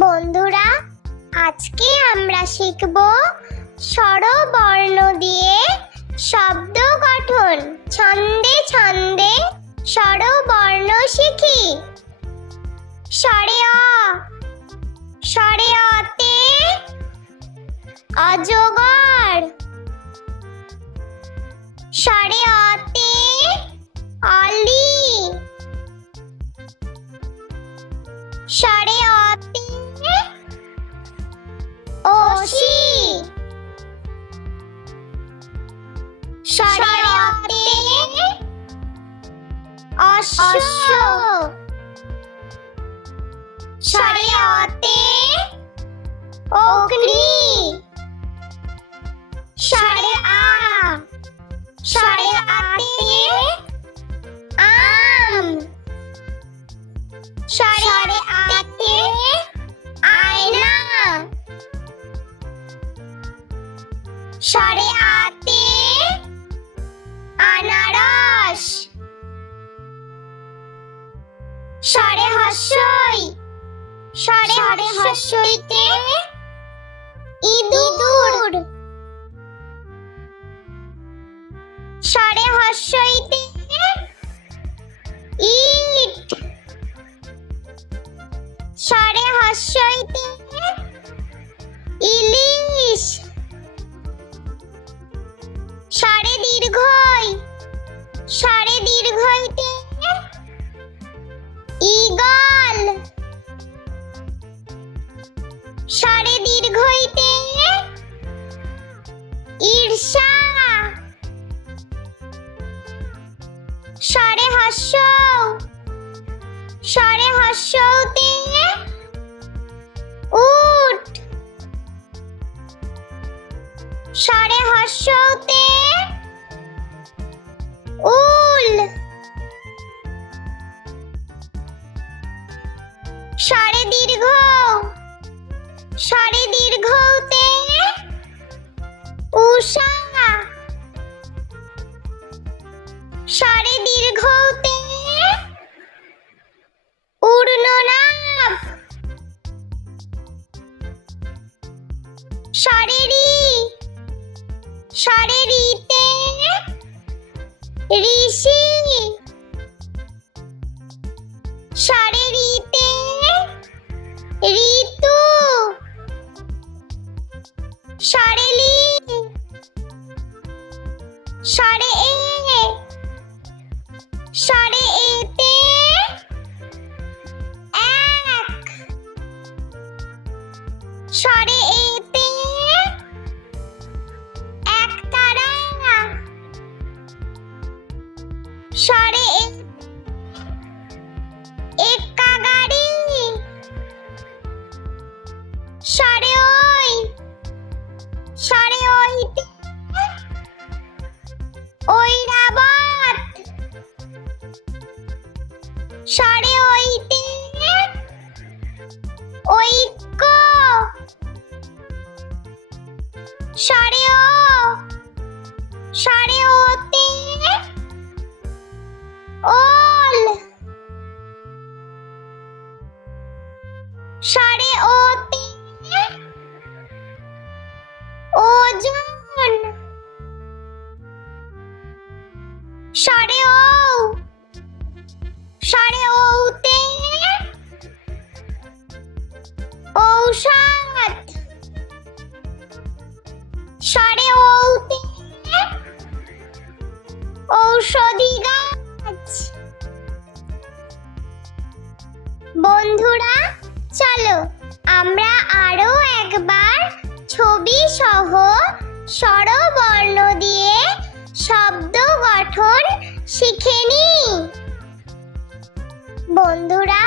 বন্ধুরা, আজকে আমরা শিখব স্বরবর্ণ দিয়ে শব্দ গঠন। ছন্দে ছন্দে স্বরবর্ণ শিখি। স্বরে অ, স্বরে অতে অজগর। স্বরে অতে অলি। স্বরে অতে অসি। স্বরে অতে অশ্ব। স্বরে অতে অগ্নি। স্বরে আ, স্বরে আতে আম। স্বরে আতে আয়না। স্বরে আতে আনারস। স্বরে হর্ষই, স্বরে হর্ষইতে ইঁদুর। স্বরে হর্ষইতে ইট। স্বরে হর্ষইতে ইলিশ। স্বরে দীর্ঘই, স্বরে দীর্ঘইতে ঈগল। স্বরে দীর্ঘইতে ঈর্ষা। স্বরে হর্ষৌ, স্বরে হর্ষৌতে উট। স্বরে হর্ষৌতে উল। স্বরে দীর্ঘ, স্বরে দীর্ঘতে উষা। স্বরে দীর্ঘতে ঊর্ধ্বনাভ। স্বরে রি, স্বরে রিতে ঋষি। স্বরে রিতে ঋতু। স্বরে লি, স্বরে এ, স্বরে এতে এক। স্বরে এতে একতারা। স্বরে এক্কা গাড়ি। স্বরে ওই, স্বরে ওইতে ঐরাবত। স্বরে ওইতে ঐক্য। স্বরে ও, স্বরে ওতে ওল। স্বরে ওতে ওজন। স্বরে ও, স্বরে ওতে ঔষধ। স্বরে ওতে ঔষধি গাছ। বন্ধুরা, চলো আমরা আরো একবার ছবি সহ স্বরবর্ণ দিয়ে শব্দ গঠন শিখে নিই। বন্ধুরা,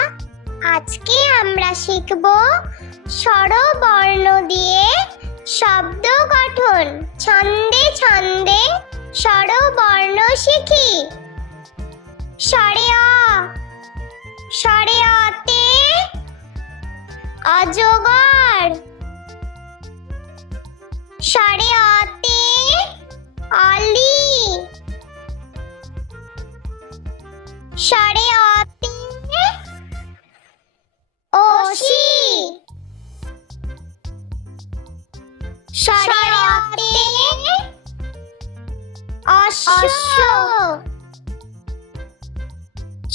আজকে আমরা শিখব স্বরবর্ণ দিয়ে শব্দ গঠন। ছন্দে ছন্দে স্বরবর্ণ শিখি। স্বরে অ, স্বরে অতে অজগর। স্বরে অতে অলি। স্বরে অতে অসি। সরে অতে অশ্ব।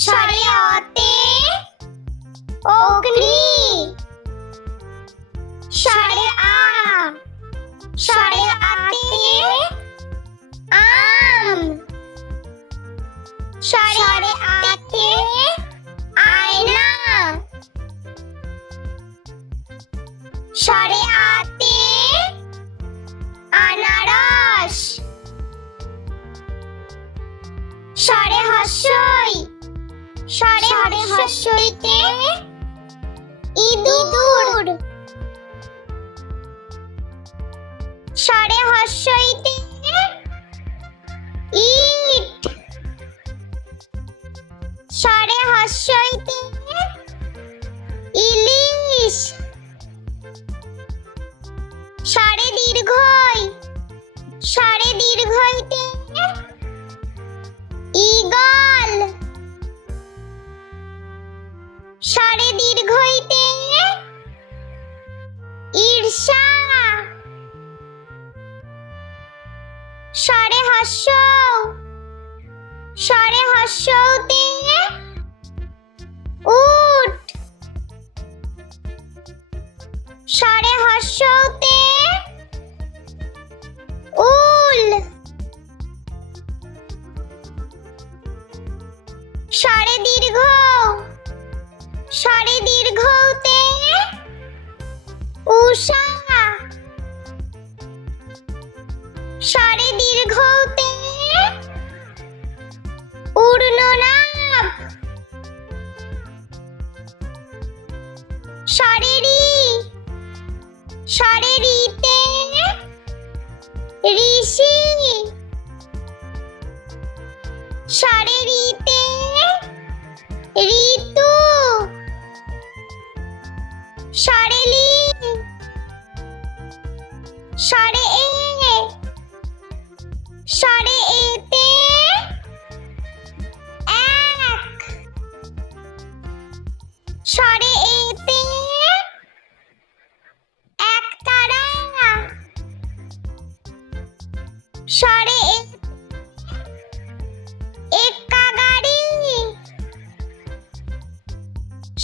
সরে অতে অগ্নি। সরে সরে আতে আম। সরে আতে আয়না। সরে আতে আনারস। সরে হর্ষই। সরে হর্ষইতে ইঁদুর। সরে হর্ষইতে ইট। সরে হর্ষইতে ইলিশ। সরে দীর্ঘই। সরে দীর্ঘইতে ঈগল। সরে দীর্ঘইতে ঈর্ষা। সরে হর্ষৌ। সরে হর্ষৌতে উট। সরে হর্ষৌতে উল। সরে দীর্ঘ। সরে দীর্ঘতে উষা। সরে দীর্ঘতে ঊর্ধ্বনাভ। সরে রি। সরে রিতে ঋষি। সরে রিতে ঋতু। সরে লি। সরে এ। সরে এতে এক। সরে এতে একতারা। সরে এক্কা গাড়ি।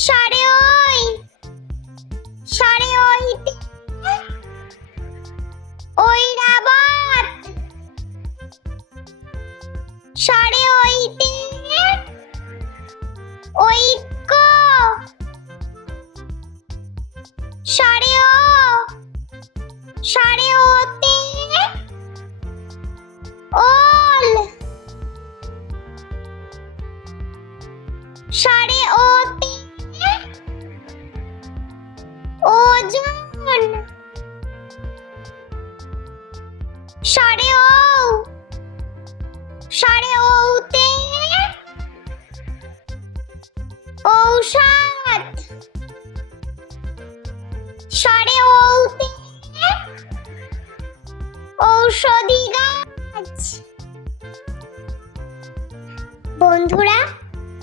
সরে ওই। সরে ওইতে ঐরাবত। সরে ওইতে ঐক্য। সরে ও। সরে ওতে ওল। সরে ওতে ওজন। সরে ও। সরে ওতে ঔষধ। সরে ওতে ঔষধি গাছ। বন্ধুরা,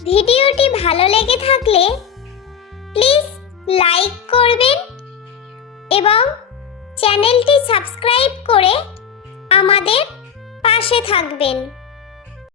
ভিডিওটি ভালো লেগে থাকলে প্লিজ লাইক করবেন এবং চ্যানেলটি সাবস্ক্রাইব করে আমাদের পাশে থাকবেন।